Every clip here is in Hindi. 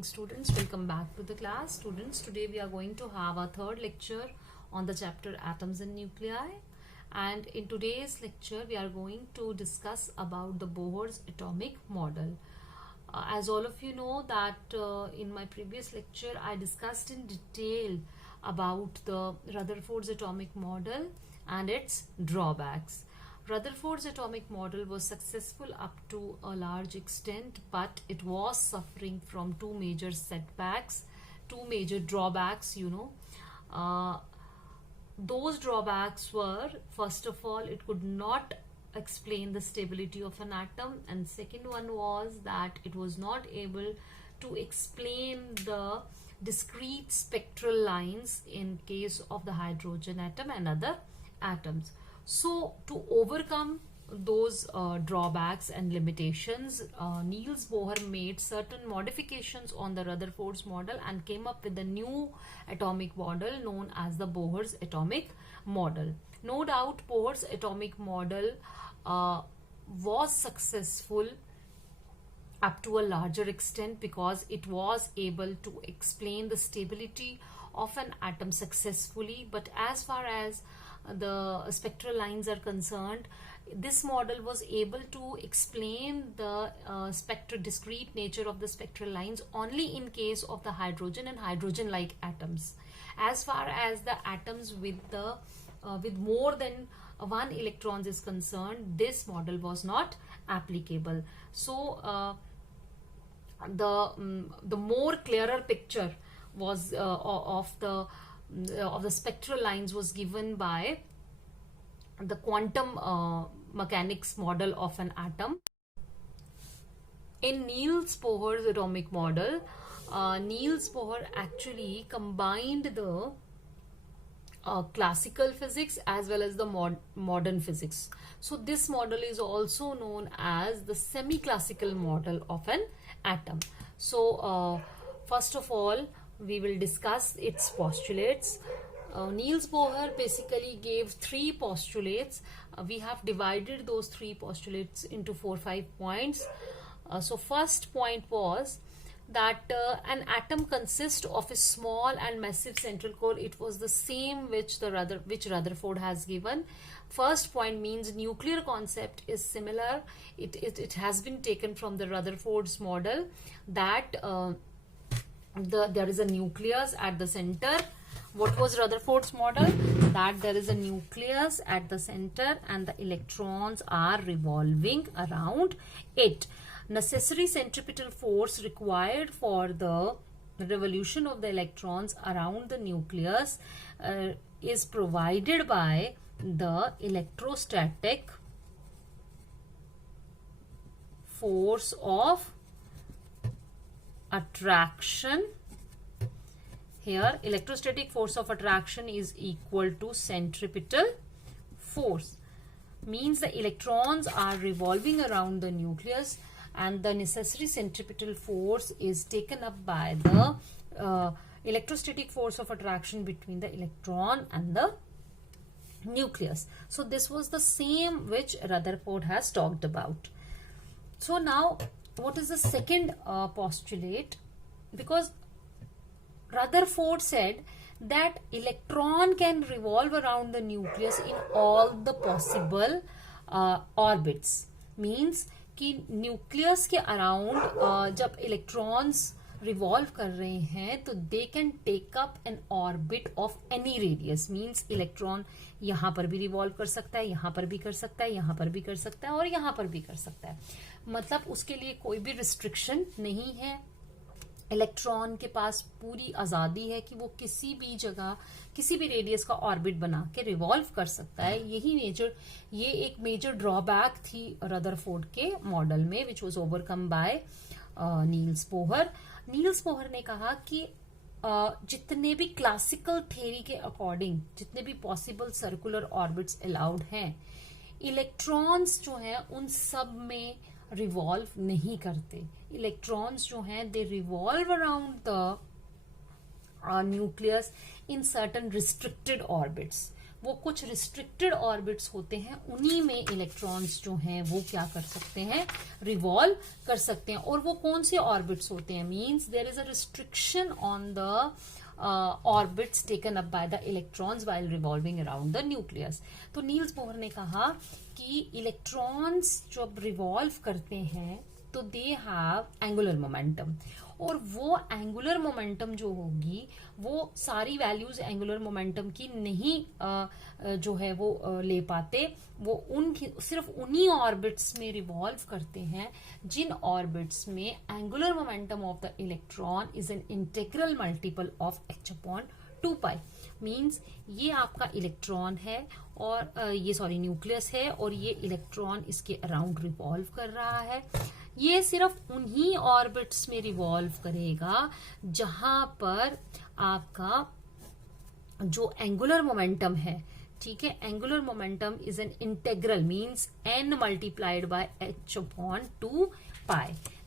morning students, welcome back to the class. Students, today we are going to have our third lecture on the chapter atoms and nuclei, and in today's lecture we are going to discuss about the Bohr's atomic model. As all of you know that in my previous lecture I discussed in detail about the Rutherford's atomic model and its drawbacks. Rutherford's atomic model was successful up to a large extent, but it was suffering from two major setbacks, two major drawbacks, those drawbacks were, first of all, it could not explain the stability of an atom, and second one was that it was not able to explain the discrete spectral lines in case of the hydrogen atom and other atoms. So to overcome those drawbacks and limitations, Niels Bohr made certain modifications on the Rutherford's model and came up with a new atomic model known as the Bohr's atomic model. No doubt Bohr's atomic model was successful up to a larger extent because it was able to explain the stability of an atom successfully, but as far as the spectral lines are concerned, this model was able to explain the discrete nature of the spectral lines only in case of the hydrogen and hydrogen-like atoms. As far as the atoms with more than one electrons is concerned, this model was not applicable. So the more clearer picture was of the spectral lines was given by the quantum mechanics model of an atom. In Niels Bohr's atomic model, Niels Bohr actually combined the classical physics as well as the modern physics. So this model is also known as the semi-classical model of an atom. So first of all, we will discuss its postulates. Niels Bohr basically gave three postulates. We have divided those three postulates into 4-5 points. So first point was that an atom consists of a small and massive central core. It was the same which Rutherford has given. First point means nuclear concept is similar. It has been taken from the Rutherford's model that there is a nucleus at the center. What was Rutherford's model? That there is a nucleus at the center and the electrons are revolving around it. Necessary centripetal force required for the revolution of the electrons around the nucleus is provided by the electrostatic force of attraction. Here electrostatic force of attraction is equal to centripetal force, means the electrons are revolving around the nucleus and the necessary centripetal force is taken up by the electrostatic force of attraction between the electron and the nucleus. So this was the same which Rutherford has talked about. So now what is the second postulate? Because Rutherford said that electron can revolve around the nucleus in all the possible orbits. Means कि न्यूक्लियस के अराउंड जब इलेक्ट्रॉन्स रिवॉल्व कर रहे हैं तो they can take up an orbit of any radius. Means electron यहाँ पर भी रिवॉल्व कर सकता है, यहाँ पर भी कर सकता है, यहाँ पर भी कर सकता है और यहाँ पर भी कर सकता है. मतलब उसके लिए कोई भी रिस्ट्रिक्शन नहीं है. इलेक्ट्रॉन के पास पूरी आज़ादी है कि वो किसी भी जगह किसी भी रेडियस का ऑर्बिट बना के रिवॉल्व कर सकता है. ये एक मेजर ड्रॉबैक थी रदरफोर्ड के मॉडल में, which was overcome bye Niels Bohr. Niels Bohr ने कहा कि जितने भी क्लासिकल थ्योरी के अकॉर्डिंग जितने भी पॉसिबल सर्कुलर ऑर्बिट्स अलाउड हैं, इलेक्ट्रॉन्स जो हैं उन सब में रिवॉल्व नहीं करते. इलेक्ट्रॉन्स जो हैं दे revolve around the nucleus in certain restricted orbits. वो कुछ रिस्ट्रिक्टेड ऑर्बिट्स होते हैं, उन्हीं में इलेक्ट्रॉन्स जो हैं वो क्या कर सकते हैं, रिवॉल्व कर सकते हैं। और वो कौन से ऑर्बिट्स होते हैं, means there is a restriction on the orbits taken up by the electrons while revolving around the nucleus। तो नील्स बोहर ने कहा कि इलेक्ट्रॉन्स जब रिवॉल्व करते हैं तो दे हैव एंगुलर मोमेंटम, और वो एंगुलर मोमेंटम जो होगी वो सारी वैल्यूज एंगुलर मोमेंटम की नहीं जो है वो ले पाते, वो सिर्फ उन्हीं ऑर्बिट्स में रिवॉल्व करते हैं जिन ऑर्बिट्स में angular momentum of the electron is an integral multiple of h/2π। Means ये आपका इलेक्ट्रॉन है और ये न्यूक्लियस है, और ये इलेक्ट्रॉन इसके अराउंड रिवॉल्व कर रहा है। ये सिर्फ उन्हीं ऑर्बिट्स में रिवॉल्व करेगा जहां पर आपका जो एंगुलर मोमेंटम है, ठीक है, angular momentum is an integral, means n multiplied by h/2π,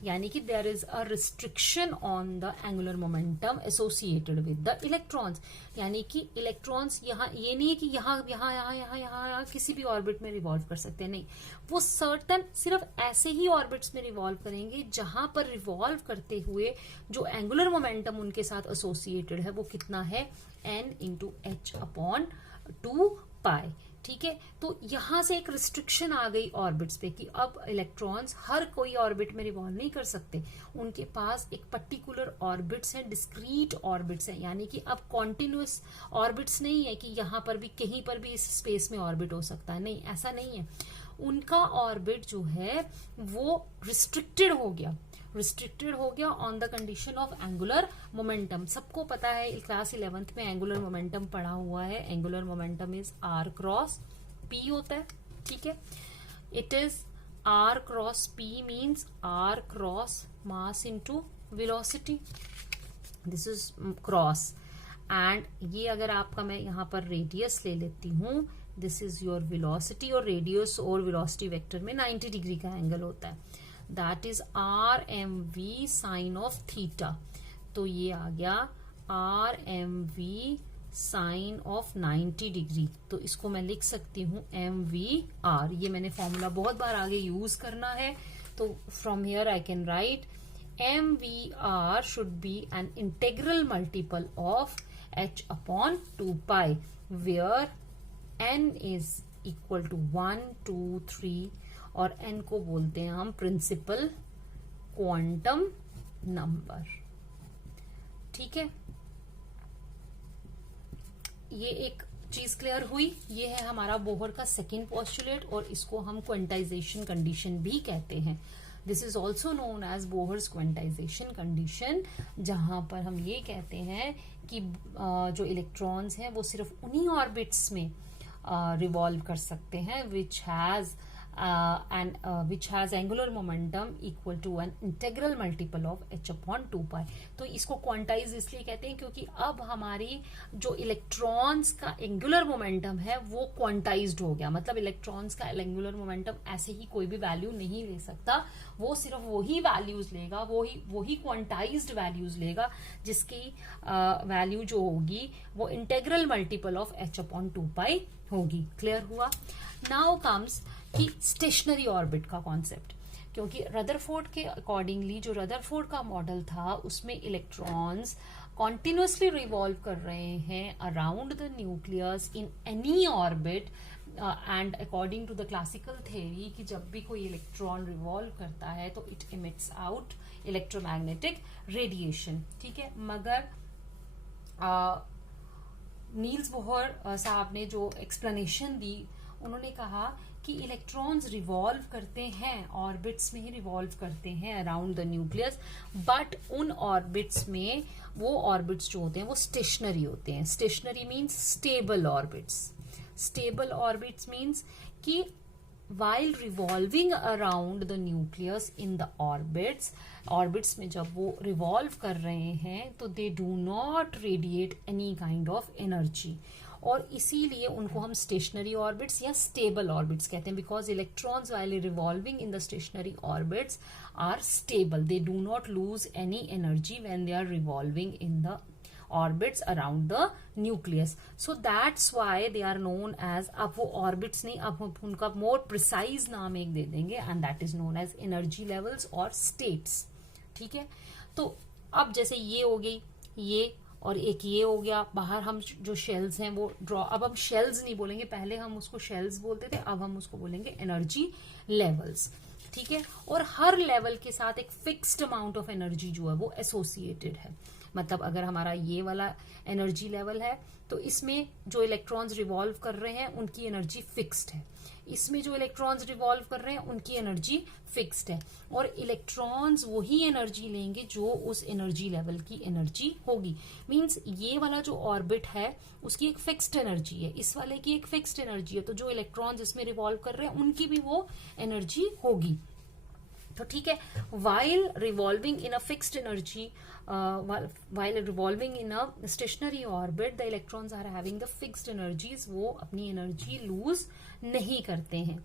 यानी कि there is a restriction on the angular momentum associated with the electrons. यानी कि इलेक्ट्रॉन्स यहाँ, ये नहीं है कि यहाँ किसी भी ऑर्बिट में रिवॉल्व कर सकते हैं, नहीं, वो सर्टन सिर्फ ऐसे ही ऑर्बिट्स में रिवॉल्व करेंगे जहां पर रिवॉल्व करते हुए जो एंगुलर मोमेंटम उनके साथ एसोसिएटेड है वो कितना है, n × h/2π। ठीक है, तो यहां से एक रिस्ट्रिक्शन आ गई ऑर्बिट्स पे कि अब इलेक्ट्रॉन्स हर कोई ऑर्बिट में रिवॉल्व नहीं कर सकते, उनके पास एक पर्टिकुलर ऑर्बिट्स है, डिस्क्रीट ऑर्बिट्स है, यानी कि अब कॉन्टिन्यूअस ऑर्बिट्स नहीं है कि यहां पर भी कहीं पर भी इस स्पेस में ऑर्बिट हो सकता है, नहीं, ऐसा नहीं है। उनका ऑर्बिट जो है वो रिस्ट्रिक्टेड हो गया on the condition of angular momentum. सबको पता है, क्लास 11th में एंगुलर मोमेंटम पढ़ा हुआ है, angular momentum is r cross p होता है, ठीक है, it is r cross p means r cross mass into velocity, this is cross. And ये अगर आपका मैं यहाँ पर रेडियस ले लेती हूँ, दिस इज योर वेलोसिटी, और रेडियस और वेलोसिटी वेक्टर में 90 डिग्री का एंगल होता है, that is RMV sine of theta. तो ये आ गया RMV साइन ऑफ 90 डिग्री। तो इसको मैं लिख सकती हूँ MVR। ये मैंने फॉर्मूला बहुत बार आगे यूज करना है, तो from here I can write MVR should be an integral multiple of h/2π, where n is equal to 1, 2, 3, और n को बोलते हैं हम प्रिंसिपल क्वांटम नंबर। ठीक है, ये एक चीज क्लियर हुई। ये है हमारा बोहर का सेकेंड पोस्टुलेट, और इसको हम क्वांटाइजेशन कंडीशन भी कहते हैं। This is also known as Bohr's quantisation condition, जहां पर हम ये कहते हैं कि जो इलेक्ट्रॉन्स हैं वो सिर्फ उन्हीं ऑर्बिट्स में रिवॉल्व कर सकते हैं which has angular momentum equal to an integral multiple of h/2π। तो इसको क्वांटाइज इसलिए कहते हैं क्योंकि अब हमारी जो इलेक्ट्रॉन्स का एंगुलर मोमेंटम है वो क्वांटाइज्ड हो गया। मतलब इलेक्ट्रॉन्स का एंगुलर मोमेंटम ऐसे ही कोई भी वैल्यू नहीं ले सकता, वो सिर्फ वही वैल्यूज लेगा, वही क्वांटाइज्ड वैल्यूज लेगा जिसकी वैल्यू जो होगी वो इंटेग्रल मल्टीपल ऑफ h/2π होगी। क्लियर हुआ? नाउ कम्स कि स्टेशनरी ऑर्बिट का कॉन्सेप्ट, क्योंकि रदरफोर्ड के अकॉर्डिंगली जो रदरफोर्ड का मॉडल था उसमें इलेक्ट्रॉन्स कॉन्टिन्यूसली रिवॉल्व कर रहे हैं around the nucleus in any orbit, and according to the classical theory कि जब भी कोई इलेक्ट्रॉन रिवॉल्व करता है तो it emits out electromagnetic radiation. ठीक है, मगर नील्स बोहर साहब ने जो एक्सप्लेनेशन दी, उन्होंने कहा कि इलेक्ट्रॉन्स रिवॉल्व करते हैं, ऑर्बिट्स में ही रिवॉल्व करते हैं अराउंड द न्यूक्लियस, बट उन ऑर्बिट्स में वो ऑर्बिट्स जो होते हैं वो स्टेशनरी होते हैं। Stationary means stable orbits. Stable orbits means कि while revolving around the nucleus in the orbits में जब वो रिवॉल्व कर रहे हैं तो they do not radiate any kind of energy, और इसीलिए उनको हम स्टेशनरी ऑर्बिट्स या स्टेबल ऑर्बिट्स कहते हैं, because electrons while revolving in the stationary orbits are stable, they do not lose any energy when they are revolving in the orbits around the nucleus. So that's why they are known as, अब वो ऑर्बिट्स नहीं, अब हम उनका मोर प्रिसाइज नाम एक दे देंगे, and that is known as energy levels और स्टेट्स. ठीक है, तो अब जैसे ये हो गई, ये और एक ये हो गया, बाहर हम जो शेल्स हैं वो ड्रॉ, अब हम शेल्स नहीं बोलेंगे, पहले हम उसको शेल्स बोलते थे, अब हम उसको बोलेंगे एनर्जी लेवल्स. ठीक है, और हर लेवल के साथ एक फिक्स्ड अमाउंट ऑफ एनर्जी जो है वो एसोसिएटेड है. मतलब अगर हमारा ये वाला एनर्जी लेवल है तो इसमें जो इलेक्ट्रॉन्स रिवॉल्व कर रहे हैं उनकी एनर्जी फिक्स्ड है, इसमें जो इलेक्ट्रॉन्स रिवॉल्व कर रहे हैं उनकी एनर्जी फिक्स्ड है, और इलेक्ट्रॉन्स वही एनर्जी लेंगे जो उस एनर्जी लेवल की एनर्जी होगी. मींस ये वाला जो ऑर्बिट है उसकी एक फिक्स्ड एनर्जी है, इस वाले की एक फिक्स्ड एनर्जी है, तो जो इलेक्ट्रॉन्स इसमें रिवॉल्व कर रहे हैं उनकी भी वो एनर्जी होगी. तो ठीक है, while revolving in a fixed energy, while revolving in a stationary orbit, the electrons are having the fixed energies, वो अपनी एनर्जी लूज नहीं करते हैं.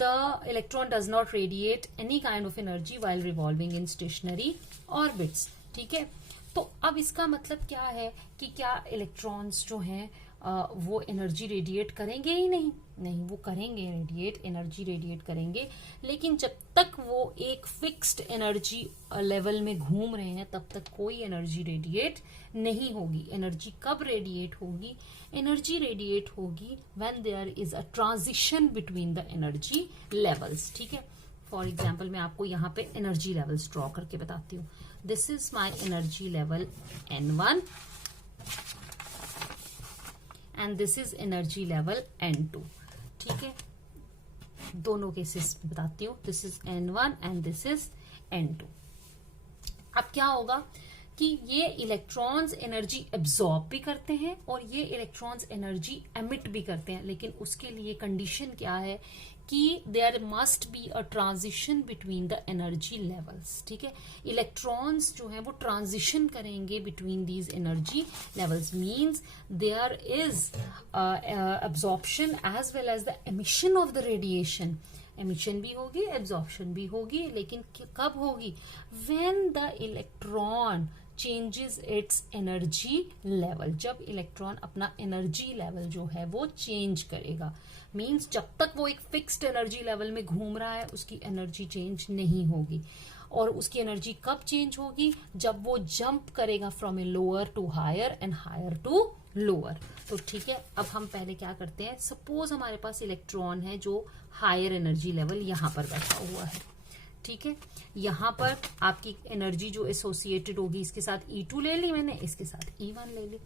The electron does not radiate any kind of energy while revolving in stationary orbits. ठीक है, तो अब इसका मतलब क्या है कि क्या इलेक्ट्रॉन्स जो हैं वो एनर्जी रेडिएट करेंगे ही नहीं? नहीं, वो करेंगे रेडिएट, एनर्जी रेडिएट करेंगे, लेकिन जब तक वो एक फिक्स्ड एनर्जी लेवल में घूम रहे हैं तब तक कोई एनर्जी रेडिएट नहीं होगी. एनर्जी कब रेडिएट होगी? एनर्जी रेडिएट होगी when there is a transition between the energy levels. ठीक है, फॉर एग्जाम्पल मैं आपको यहाँ पे एनर्जी लेवल्स ड्रॉ करके बताती हूँ. This is my energy level N1 and this is energy level N2. ठीक है, दोनों केसेस बताती हूँ. This is N1 and this is N2. अब क्या होगा कि ये इलेक्ट्रॉन्स एनर्जी एब्जॉर्ब भी करते हैं और ये इलेक्ट्रॉन्स एनर्जी एमिट भी करते हैं, लेकिन उसके लिए कंडीशन क्या है कि there must be a transition between the energy levels. ठीक है, इलेक्ट्रॉन्स जो है वो ट्रांजिशन करेंगे between these energy levels, means there is absorption as well as the emission of the radiation. Emission भी होगी, एब्जॉर्प्शन भी होगी, लेकिन कब होगी? When the electron changes its energy level, जब इलेक्ट्रॉन अपना एनर्जी लेवल जो है वो चेंज करेगा. मींस जब तक वो एक फिक्स्ड एनर्जी लेवल में घूम रहा है उसकी एनर्जी चेंज नहीं होगी, और उसकी एनर्जी कब चेंज होगी? जब वो जंप करेगा from a lower to higher and higher to lower. तो ठीक है, अब हम पहले क्या करते हैं, सपोज हमारे पास इलेक्ट्रॉन है जो हायर एनर्जी लेवल यहां पर बैठा हुआ है. ठीक है, यहां पर आपकी एनर्जी जो एसोसिएटेड होगी, इसके साथ E2 ले ली मैंने, इसके साथ E1 ले ली.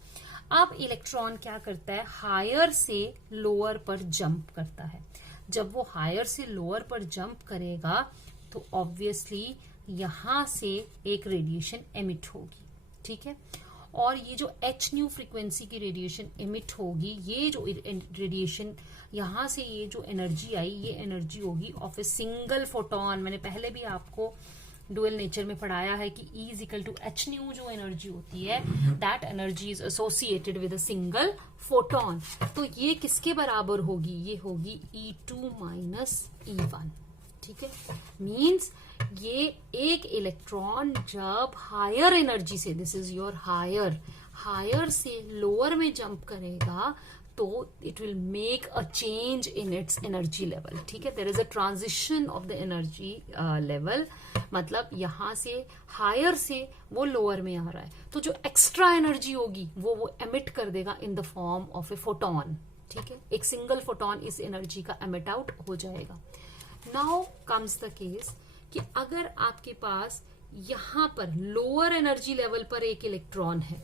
अब इलेक्ट्रॉन क्या करता है? हायर से लोअर पर जंप करता है. जब वो हायर से लोअर पर जंप करेगा तो ऑब्वियसली यहां से एक रेडिएशन एमिट होगी. ठीक है, और ये जो h न्यू फ्रीक्वेंसी की रेडिएशन एमिट होगी, ये जो रेडिएशन यहां से ये जो एनर्जी आई, ये एनर्जी होगी ऑफ ए सिंगल फोटोन. मैंने पहले भी आपको डुअल नेचर में पढ़ाया है कि E is equal to h nu जो एनर्जी होती है, that energy is associated with a single photon. तो ये किसके बराबर होगी? ये होगी E2 माइनस E1. ठीक है, मीन्स ये एक इलेक्ट्रॉन जब हायर एनर्जी से, दिस इज योर हायर से लोअर में जंप करेगा तो it will make a change in its energy level. ठीक है, there is a transition of the energy level, मतलब यहां से हायर से वो लोअर में आ रहा है, तो जो एक्स्ट्रा एनर्जी होगी वो एमिट कर देगा in the form of a photon. ठीक है, एक सिंगल फोटोन इस एनर्जी का एमिट आउट हो जाएगा. नाउ कम्स द केस कि अगर आपके पास यहां पर लोअर एनर्जी लेवल पर एक इलेक्ट्रॉन है,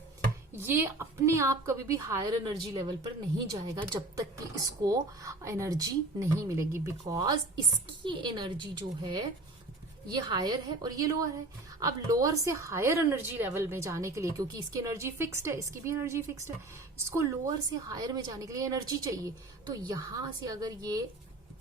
ये अपने आप कभी भी हायर एनर्जी लेवल पर नहीं जाएगा जब तक कि इसको एनर्जी नहीं मिलेगी, बिकॉज इसकी एनर्जी जो है ये हायर है और ये लोअर है. अब लोअर से हायर एनर्जी लेवल में जाने के लिए, क्योंकि इसकी एनर्जी फिक्स्ड है, इसकी भी एनर्जी फिक्स्ड है, इसको लोअर से हायर में जाने के लिए एनर्जी चाहिए. तो यहां से अगर ये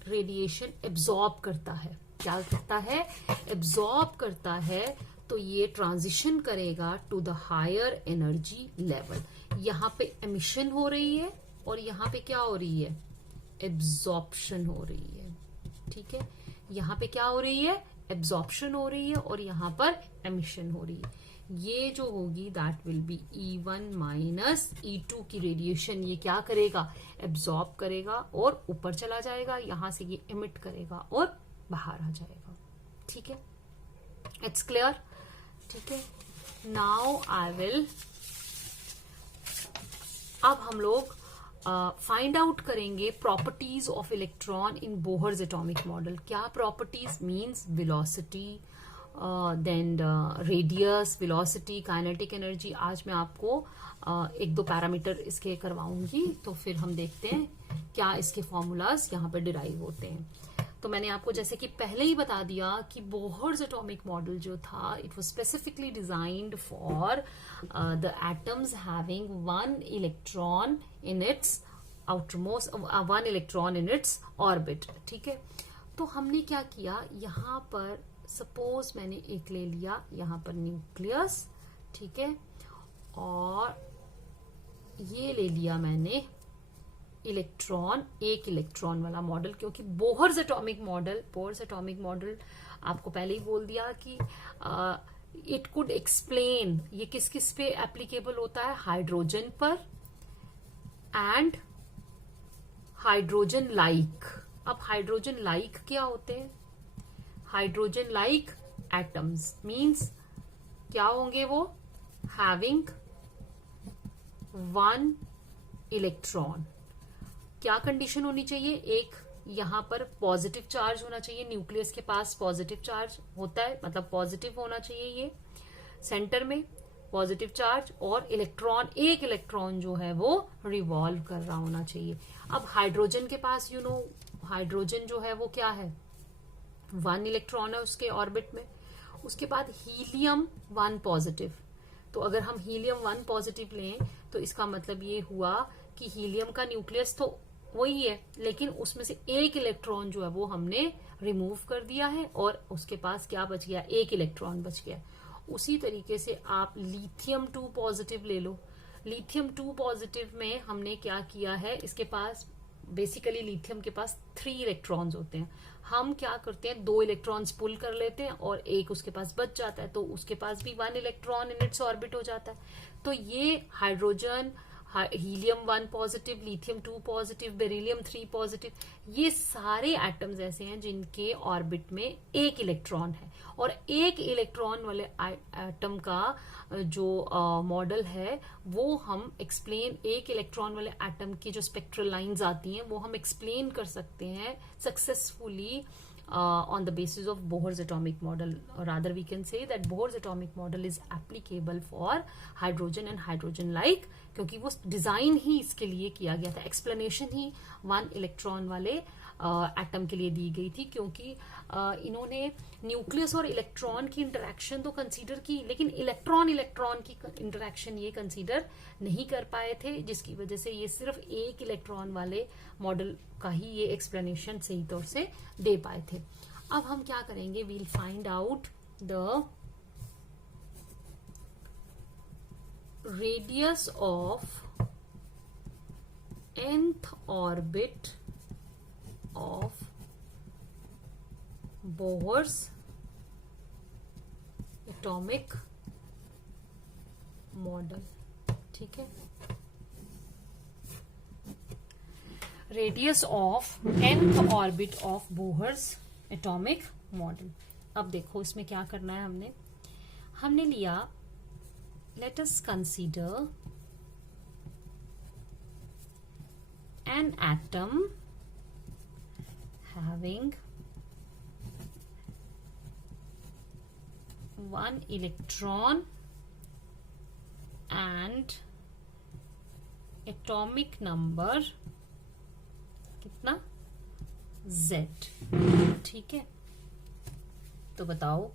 रेडिएशन एब्जॉर्ब करता है, क्या करता है? एब्जॉर्ब करता है, तो ये ट्रांजिशन करेगा to the higher energy level. यहां पे एमिशन हो रही है और यहां पे क्या हो रही है? एब्जॉर्प्शन हो रही है. ठीक है, यहां पे क्या हो रही है? एब्जॉर्प्शन हो रही है और यहाँ पर एमिशन हो रही है। ये जो होगी that will be E1 minus E2 की रेडिएशन। ये क्या करेगा, एब्जॉर्ब करेगा और ऊपर चला जाएगा, यहां से ये इमिट करेगा और बाहर आ जाएगा। ठीक है, इट्स क्लियर। ठीक है, नाउ आई विल, अब हम लोग फाइंड आउट करेंगे properties of electron in Bohr's atomic model. क्या properties means velocity, then radius, velocity, kinetic energy. आज मैं आपको एक दो पैरामीटर इसके करवाऊंगी, तो फिर हम देखते हैं क्या इसके फॉर्मूलाज यहाँ पर डिराइव होते हैं। तो मैंने आपको जैसे कि पहले ही बता दिया कि बोहर्स एटॉमिक मॉडल जो था, it was specifically designed for the atoms having one electron in its outermost, one electron in its orbit. ठीक है, तो हमने क्या किया, यहाँ पर सपोज मैंने एक ले लिया यहाँ पर न्यूक्लियस, ठीक है, और ये ले लिया मैंने इलेक्ट्रॉन, एक इलेक्ट्रॉन वाला मॉडल, क्योंकि बोहर्स एटॉमिक मॉडल आपको पहले ही बोल दिया कि इट कुड एक्सप्लेन, ये किस किस पे एप्लीकेबल होता है, हाइड्रोजन पर एंड हाइड्रोजन लाइक। अब हाइड्रोजन लाइक क्या होते हैं, हाइड्रोजन लाइक एटम्स मींस क्या होंगे वो, हैविंग वन इलेक्ट्रॉन। क्या कंडीशन होनी चाहिए, एक यहां पर पॉजिटिव चार्ज होना चाहिए, न्यूक्लियस के पास पॉजिटिव चार्ज होता है, मतलब पॉजिटिव होना चाहिए ये सेंटर में पॉजिटिव चार्ज, और इलेक्ट्रॉन, एक इलेक्ट्रॉन जो है वो रिवॉल्व कर रहा होना चाहिए। अब हाइड्रोजन के पास हाइड्रोजन जो है वो क्या है, वन इलेक्ट्रॉन है उसके ऑर्बिट में। उसके बाद हीलियम वन पॉजिटिव, तो अगर हम हीलियम वन पॉजिटिव लें तो इसका मतलब ये हुआ कि हीलियम का न्यूक्लियस तो वही है, लेकिन उसमें से एक इलेक्ट्रॉन जो है वो हमने रिमूव कर दिया है और उसके पास क्या बच गया, एक इलेक्ट्रॉन बच गया। उसी तरीके से आप लिथियम 2 पॉजिटिव ले लो। लिथियम 2 पॉजिटिव में हमने क्या किया है, इसके पास बेसिकली लिथियम के पास 3 इलेक्ट्रॉन्स होते हैं। हम क्या करते हैं, 2 इलेक्ट्रॉन्स पुल कर लेते हैं और एक उसके पास बच जाता है, तो उसके पास भी 1 इलेक्ट्रॉन इन इट्स ऑर्बिट हो जाता है। तो ये hydrogen, helium 1 positive, lithium 2 positive, beryllium 3 positive, ये सारे एटम्स ऐसे हैं जिनके ऑर्बिट में एक इलेक्ट्रॉन है। और एक इलेक्ट्रॉन वाले एटम का जो मॉडल है वो हम एक्सप्लेन, एक इलेक्ट्रॉन वाले एटम की जो स्पेक्ट्रल लाइंस आती हैं वो हम एक्सप्लेन कर सकते हैं successfully on the basis of Bohr's atomic model, or rather we can say that Bohr's atomic model is applicable for hydrogen and hydrogen like, क्योंकि वो डिजाइन ही इसके लिए किया गया था, एक्सप्लेनेशन ही वन इलेक्ट्रॉन वाले एटम के लिए दी गई थी, क्योंकि इन्होंने न्यूक्लियस और इलेक्ट्रॉन की इंटरेक्शन तो कंसीडर की, लेकिन इलेक्ट्रॉन की इंटरेक्शन ये कंसीडर नहीं कर पाए थे, जिसकी वजह से ये सिर्फ एक इलेक्ट्रॉन वाले मॉडल का ही ये एक्सप्लेनेशन सही तौर से दे पाए थे। अब हम क्या करेंगे, we'll find out the radius of nth orbit of Bohr's atomic model. ठीक है, radius of nth orbit of Bohr's atomic model. अब देखो इसमें क्या करना है, हमने लिया, let us consider an atom having one electron and atomic number कितना, Z। ठीक है, तो बताओ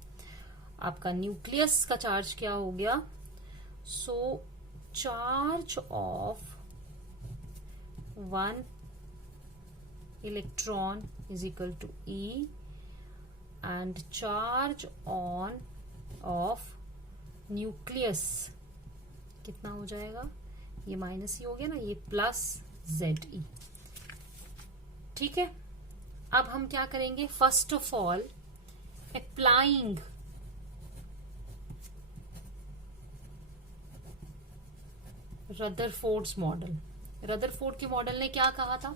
आपका न्यूक्लियस का चार्ज क्या हो गया। So charge of one electron is equal to E and charge on of nucleus कितना हो जाएगा, ये माइनस ही हो गया ना, ये प्लस ZE। ठीक है, अब हम क्या करेंगे, first of all applying Rutherford's model. Rutherford के मॉडल ने क्या कहा था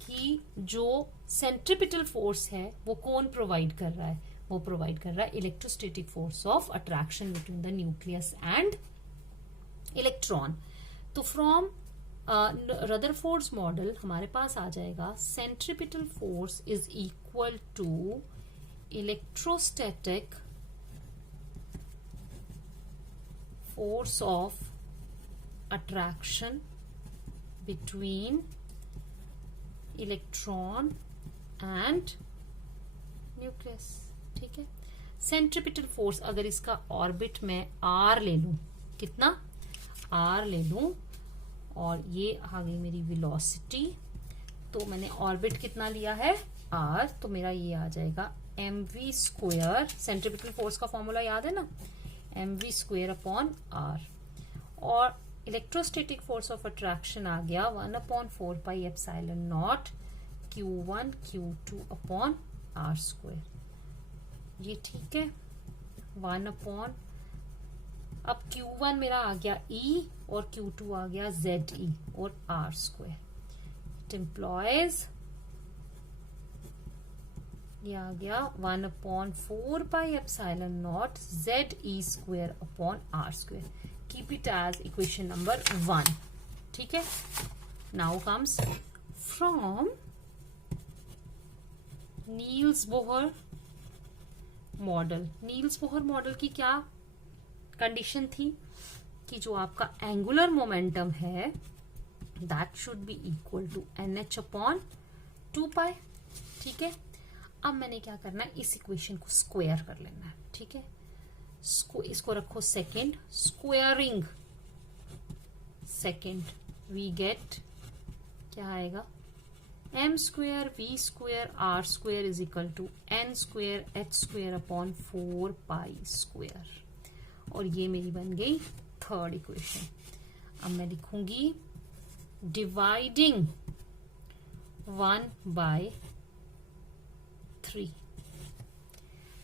कि जो सेंट्रिपिटल फोर्स है वो कौन प्रोवाइड कर रहा है, वो प्रोवाइड कर रहा है electrostatic force of attraction between the nucleus and electron. तो फ्रॉम रदरफोर्ड्स मॉडल हमारे पास आ जाएगा centripetal force is equal to electrostatic force of attraction between electron and nucleus. ठीक है, सेंट्रिपिटल फोर्स अगर इसका ऑर्बिट में आर ले लूं, कितना आर ले लूं, और ये आ गई मेरी वेलोसिटी, तो मैंने ऑर्बिट कितना लिया है आर, तो मेरा ये आ जाएगा mv स्क्वायर। सेंट्रिपिटल फोर्स का फॉर्मूला याद है ना, mv स्क्वायर अपॉन आर। और इलेक्ट्रोस्टैटिक फोर्स ऑफ अट्रैक्शन आ गया 1/4 pi epsilon naught Q1 Q2 upon R square. ये ठीक है, 1 अब Q1 मेरा आ गया E और Q2 आ गया ZE और आर स्क्वायर। इट एम्प्लॉयज ये आ गया 1/4 pi epsilon naught ZE square upon R square. Keep it as equation number 1। ठीक है, now comes from Niels Bohr model. Niels Bohr model की क्या कंडीशन थी कि जो आपका एंगुलर मोमेंटम है that should be equal to NH upon 2 pi. ठीक है, अब मैंने क्या करना है, इस इक्वेशन को स्क्वायर कर लेना है। ठीक है, इसको रखो second, squaring second, we get क्या आएगा, m square v square R square is equal to n square h square upon 4 pi square. और ये मेरी बन गई थर्ड इक्वेशन। अब मैं लिखूंगी डिवाइडिंग 1/3,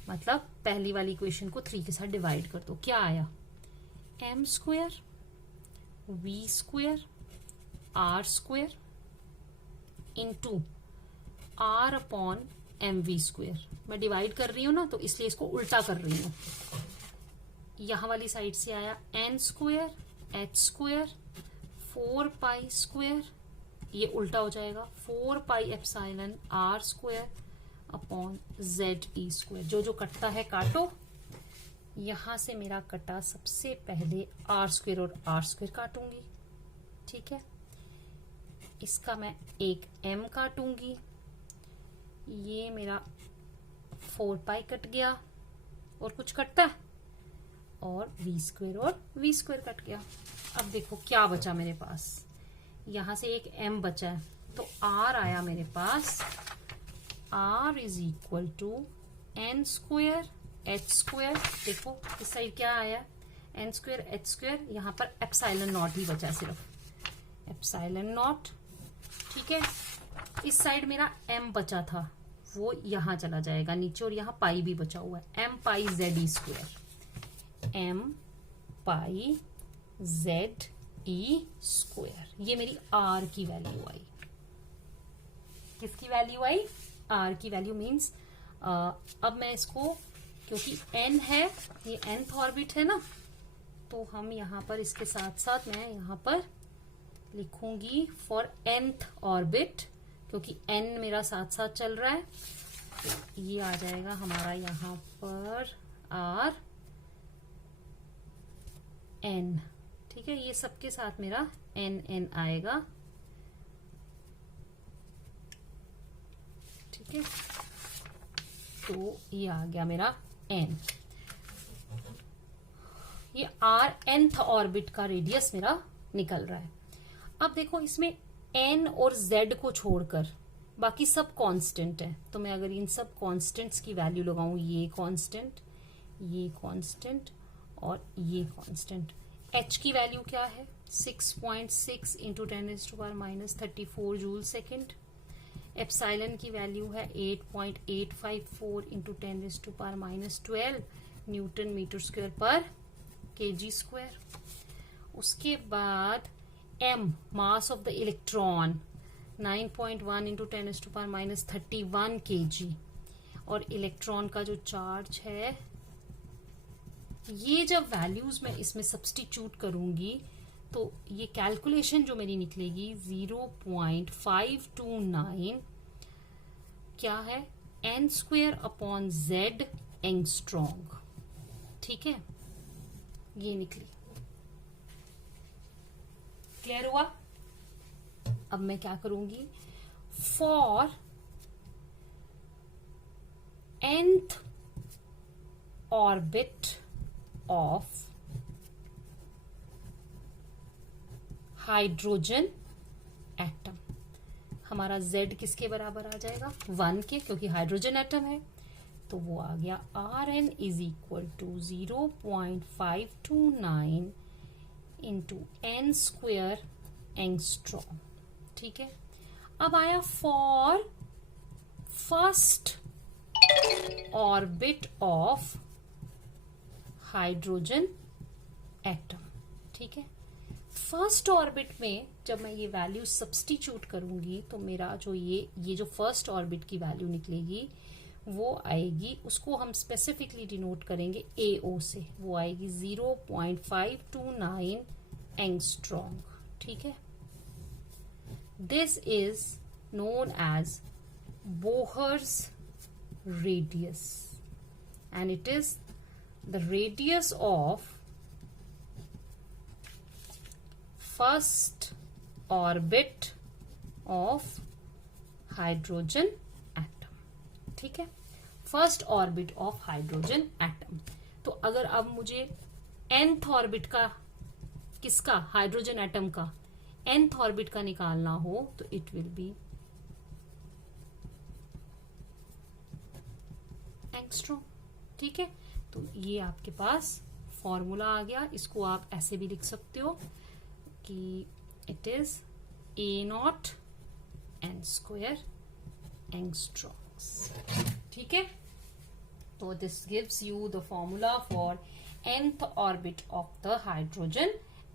मतलब पहली वाली इक्वेशन को 3 के साथ डिवाइड कर दो। क्या आया, m square v square R square into R upon mv square. मैं डिवाइड कर रही हूं ना, तो इसलिए इसको उल्टा कर रही हूं। यहां वाली साइड से आया n square h square 4 pi square, ये उल्टा हो जाएगा 4 pi epsilon R square upon ZE square. जो जो कटता है काटो। यहां से मेरा कटा सबसे पहले आर स्क्वायर और आर स्क्वायर काटूंगी। ठीक है, इसका मैं एक m काटूंगी, ये मेरा 4 पाई कट गया, और कुछ कटता है, और v स्क्वायर और v स्क्वायर कट गया। अब देखो क्या बचा मेरे पास, यहां से एक m बचा है, तो r आया मेरे पास, r is equal to n square h square. देखो इस साइड क्या आया, n स्क्वायर h स्क्वायर, यहां पर एप्सिलॉन नॉट ही बचा, सिर्फ एप्सिलॉन नॉट। ठीक है, इस साइड मेरा m बचा था, वो यहां चला जाएगा नीचे, और यहां पाई भी बचा हुआ है, m पाई ZE स्क्वायर, m पाई ZE स्क्वायर। ये मेरी r की वैल्यू आई। किसकी वैल्यू आई, r की वैल्यू मीन्स अब मैं इसको, क्योंकि n है, ये nth ऑर्बिट है ना, तो हम यहाँ पर इसके साथ साथ मैं यहाँ पर लिखूंगी फॉर nth ऑर्बिट, क्योंकि n मेरा साथ साथ चल रहा है, तो ये आ जाएगा हमारा यहाँ पर r n। ठीक है, ये सबके साथ मेरा n आएगा। ठीक है, तो ये आ गया मेरा n। ये r nth ऑर्बिट का रेडियस मेरा निकल रहा है। अब देखो इसमें n और z को छोड़कर बाकी सब कांस्टेंट है, तो मैं अगर इन सब कांस्टेंट्स की वैल्यू लगाऊं, ये कांस्टेंट और ये कांस्टेंट, h की वैल्यू क्या है 6.6 इंटू 10⁻⁻34 जूल सेकेंड, एप्सिलॉन की वैल्यू है 8.854 इंटू 10⁻⁻12 न्यूटन मीटर स्क्वायर पर केजी स्क्वायर। उसके बाद m mass of the electron 9.1 into 10⁻⁻31 kg, और इलेक्ट्रॉन का जो चार्ज है, ये जब वैल्यूज मैं इसमें सब्स्टिट्यूट करूंगी तो ये कैलकुलेशन जो मेरी निकलेगी 0.529 क्या है, n square upon z angstrom. ठीक है, ये निकली। क्लियर हुआ? अब मैं क्या करूंगी, for nth orbit of hydrogen atom, हमारा z किसके बराबर आ जाएगा, 1 के, क्योंकि हाइड्रोजन एटम है, तो वो आ गया Rn is equal to 0.529 into n square angstrom. ठीक है, अब आया for first orbit of hydrogen atom. ठीक है, फर्स्ट ऑर्बिट में जब मैं ये वैल्यू सब्स्टिट्यूट करूंगी तो मेरा जो ये जो फर्स्ट ऑर्बिट की वैल्यू निकलेगी वो आएगी, उसको हम स्पेसिफिकली डिनोट करेंगे AO से, वो आएगी 0.529 एंगस्ट्रॉन्ग। ठीक है, this is known as Bohr's radius and it is the radius of first orbit of hydrogen atom। ठीक है, first orbit of hydrogen atom. तो अगर अब मुझे nth ऑर्बिट का, किसका, हाइड्रोजन एटम का nth ऑर्बिट का निकालना हो तो इट विल बी एंगस्ट्रॉम। ठीक है, तो ये आपके पास फॉर्मूला आ गया। इसको आप ऐसे भी लिख सकते हो कि it is A0 n square angstroms. ठीक है, तो this gives you the formula for nth orbit of the hydrogen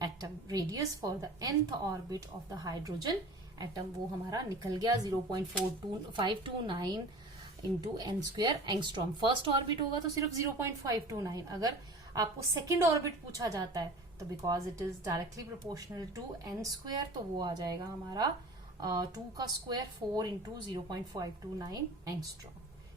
atom. Radius for the nth orbit of the hydrogen atom वो हमारा निकल गया 0.529 into N square angstrom. First orbit होगा तो सिर्फ 0.529। अगर आपको सेकेंड ऑर्बिट पूछा जाता है तो because it is directly proportional to N square, तो वो आ जाएगा हमारा 2 का स्क्वायर 4 इंटू 0.529 एंगस्ट्रॉम।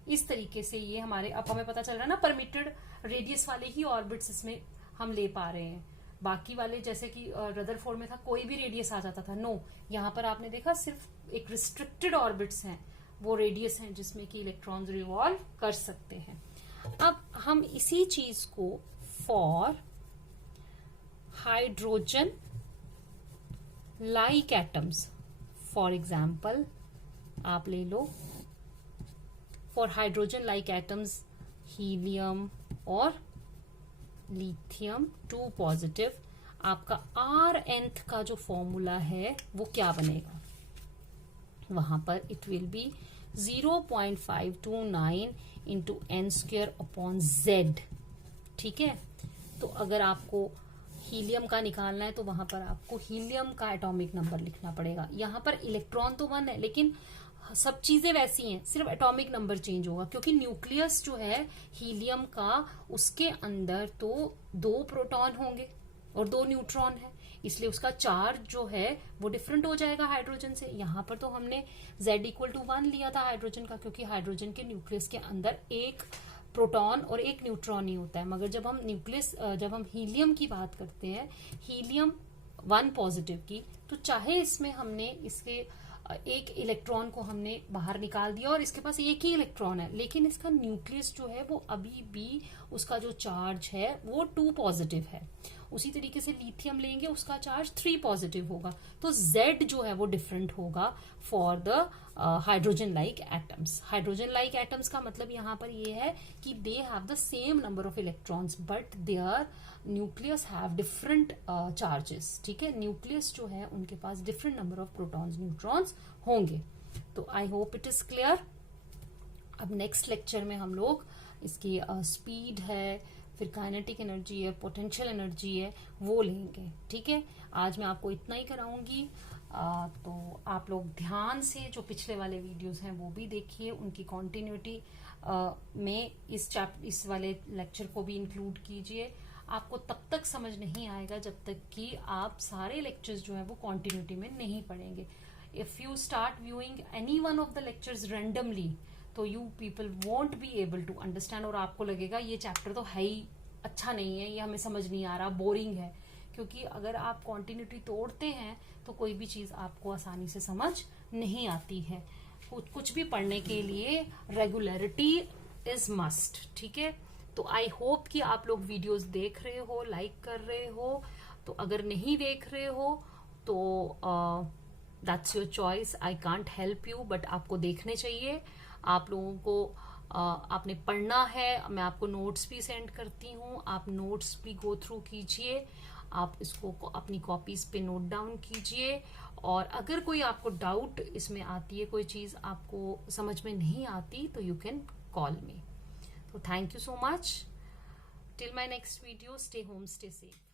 इस तरीके से ये हमारे, अब हमें पता चल रहा है ना, परमिटेड रेडियस वाले ही ऑर्बिट्स इसमें हम ले पा रहे हैं। बाकी वाले जैसे कि रदरफोर्ड में था कोई भी रेडियस आ जाता था, नो, यहाँ पर आपने देखा सिर्फ एक रिस्ट्रिक्टेड ऑर्बिट्स हैं, वो रेडियस हैं जिसमें कि इलेक्ट्रॉन्स रिवॉल्व कर सकते हैं। अब हम इसी चीज को for hydrogen like atoms, for example आप ले लो, for hydrogen like atoms helium और लिथियम 2 पॉजिटिव, आपका Rnth का जो फॉर्मूला है वो क्या बनेगा, वहां पर it will be 0.529 into N square upon Z. ठीक है, तो अगर आपको हीलियम का निकालना है तो वहां पर आपको हीलियम का एटॉमिक नंबर लिखना पड़ेगा। यहाँ पर इलेक्ट्रॉन तो 1 है लेकिन सब चीजें वैसी हैं, सिर्फ एटॉमिक नंबर चेंज होगा, क्योंकि न्यूक्लियस जो है हीलियम का, उसके अंदर तो 2 प्रोटॉन होंगे और 2 न्यूट्रॉन है, इसलिए उसका चार्ज जो है वो डिफरेंट हो जाएगा हाइड्रोजन से। यहाँ पर तो हमने Z इक्वल टू 1 लिया था हाइड्रोजन का, क्योंकि हाइड्रोजन के न्यूक्लियस के अंदर 1 प्रोटॉन और 1 न्यूट्रॉन ही होता है। मगर जब हम जब हम हीलियम की बात करते हैं, हीलियम 1 पॉजिटिव की, तो चाहे इसमें हमने इसके एक इलेक्ट्रॉन को हमने बाहर निकाल दिया और इसके पास एक ही इलेक्ट्रॉन है, लेकिन इसका न्यूक्लियस जो है वो अभी भी, उसका जो चार्ज है वो 2 पॉजिटिव है। उसी तरीके से लिथियम लेंगे, उसका चार्ज 3 पॉजिटिव होगा, तो Z जो है वो डिफरेंट होगा for the hydrogen like atoms. Hydrogen like atoms का मतलब यहाँ पर ये है कि they have the same number of electrons but their nucleus have different charges. ठीक है, न्यूक्लियस जो है उनके पास different number of protons neutrons होंगे। तो I hope it is clear. अब नेक्स्ट लेक्चर में हम लोग इसकी स्पीड है, फिर काइनेटिक एनर्जी है, पोटेंशियल एनर्जी है, वो लेंगे। ठीक है, आज मैं आपको इतना ही कराऊंगी। तो आप लोग ध्यान से जो पिछले वाले वीडियोस हैं वो भी देखिए, उनकी कॉन्टिन्यूटी में इस वाले लेक्चर को भी इंक्लूड कीजिए। आपको तब तक समझ नहीं आएगा जब तक कि आप सारे लेक्चर्स जो है वो कॉन्टिन्यूटी में नहीं पढ़ेंगे। If you start viewing any one of the lectures randomly, तो you people won't be able to understand, और आपको लगेगा ये चैप्टर तो है ही अच्छा नहीं है, ये हमें समझ नहीं आ रहा, बोरिंग है। क्योंकि अगर आप कॉन्टिन्यूटी तोड़ते हैं तो कोई भी चीज आपको आसानी से समझ नहीं आती है। कुछ भी पढ़ने के लिए रेगुलरिटी इज मस्ट। ठीक है, तो आई होप कि आप लोग वीडियोस देख रहे हो, लाइक कर रहे हो। तो अगर नहीं देख रहे हो तो that's your choice, I can't help you, but आपको देखने चाहिए। आप लोगों को आपने पढ़ना है, मैं आपको नोट्स भी सेंड करती हूँ, आप नोट्स भी गो थ्रू कीजिए, आप इसको अपनी कॉपीज पे नोट डाउन कीजिए। और अगर कोई आपको डाउट इसमें आती है, कोई चीज आपको समझ में नहीं आती, तो यू कैन कॉल मी। तो thank you so much. Till my next video, stay home, stay safe.